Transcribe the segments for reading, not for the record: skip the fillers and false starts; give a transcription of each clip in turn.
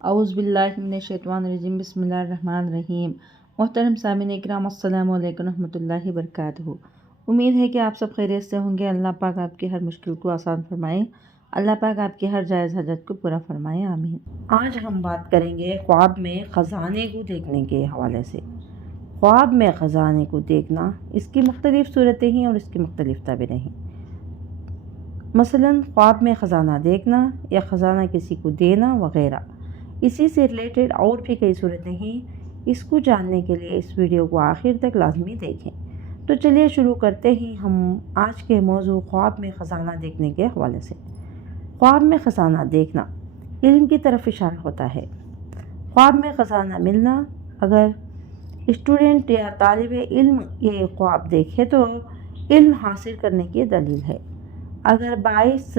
اعوذ باللہ من الشیطان الرجیم، بسم اللہ الرحمن الرحیم۔ محترم سامعین اکرام، السلام علیکم ورحمۃ اللہ وبرکاتہ۔ امید ہے کہ آپ سب خیریت سے ہوں گے۔ اللہ پاک آپ کی ہر مشکل کو آسان فرمائے، اللہ پاک آپ کی ہر جائز حاجت کو پورا فرمائے، آمین۔ آج ہم بات کریں گے خواب میں خزانے کو دیکھنے کے حوالے سے۔ خواب میں خزانے کو دیکھنا، اس کی مختلف صورتیں ہیں اور اس کی مختلف تعبیریں ہیں۔ مثلاً خواب میں خزانہ دیکھنا یا خزانہ کسی کو دینا وغیرہ۔ اسی سے ریلیٹڈ اور بھی کئی صورتیں ہیں۔ اس کو جاننے کے لیے اس ویڈیو کو آخر تک لازمی دیکھیں۔ تو چلیے شروع کرتے ہیں ہم آج کے موضوع خواب میں خزانہ دیکھنے کے حوالے سے۔ خواب میں خزانہ دیکھنا علم کی طرف اشارہ ہوتا ہے۔ خواب میں خزانہ ملنا، اگر اسٹوڈنٹ یا طالب علم یہ خواب دیکھے تو علم حاصل کرنے کی دلیل ہے۔ اگر باعث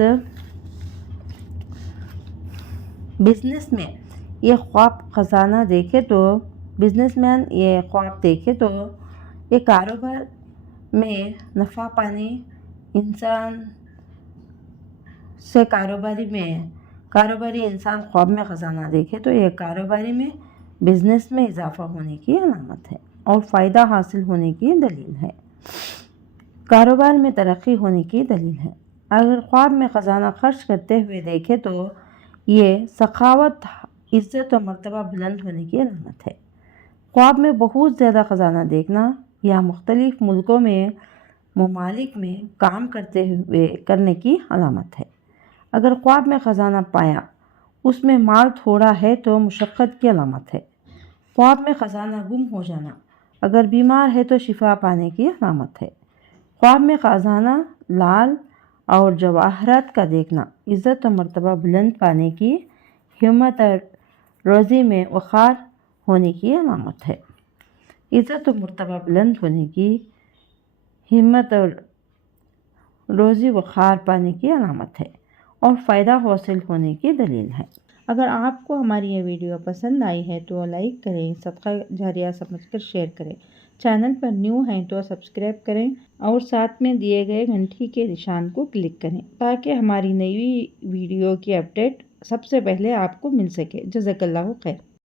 بزنس میں یہ خواب خزانہ دیکھے تو بزنس مین یہ خواب دیکھے تو یہ کاروبار میں نفع پانے، انسان سے کاروباری انسان خواب میں خزانہ دیکھے تو یہ کاروباری میں بزنس میں اضافہ ہونے کی علامت ہے اور فائدہ حاصل ہونے کی دلیل ہے، کاروبار میں ترقی ہونے کی دلیل ہے۔ اگر خواب میں خزانہ خرچ کرتے ہوئے دیکھے تو یہ سخاوت، عزت و مرتبہ بلند ہونے کی علامت ہے۔ خواب میں بہت زیادہ خزانہ دیکھنا یا مختلف ملکوں میں ممالک میں کام کرنے کی علامت ہے۔ اگر خواب میں خزانہ پایا، اس میں مال تھوڑا ہے تو مشقت کی علامت ہے۔ خواب میں خزانہ گم ہو جانا، اگر بیمار ہے تو شفا پانے کی علامت ہے۔ خواب میں خزانہ لال اور جواہرات کا دیکھنا عزت و مرتبہ بلند پانے کی، ہمت اور روزی میں وقار ہونے کی علامت ہے۔ عزت و مرتبہ بلند ہونے کی، ہمت اور روزی وقار پانے کی علامت ہے اور فائدہ حاصل ہونے کی دلیل ہے۔ اگر آپ کو ہماری یہ ویڈیو پسند آئی ہے تو لائک کریں، صدقہ جاریہ سمجھ کر شیئر کریں، چینل پر نیو ہیں تو سبسکرائب کریں اور ساتھ میں دیے گئے گھنٹی کے نشان کو کلک کریں تاکہ ہماری نئی ویڈیو کی اپڈیٹ سب سے پہلے آپ کو مل سکے۔ جزاک اللہ خیر۔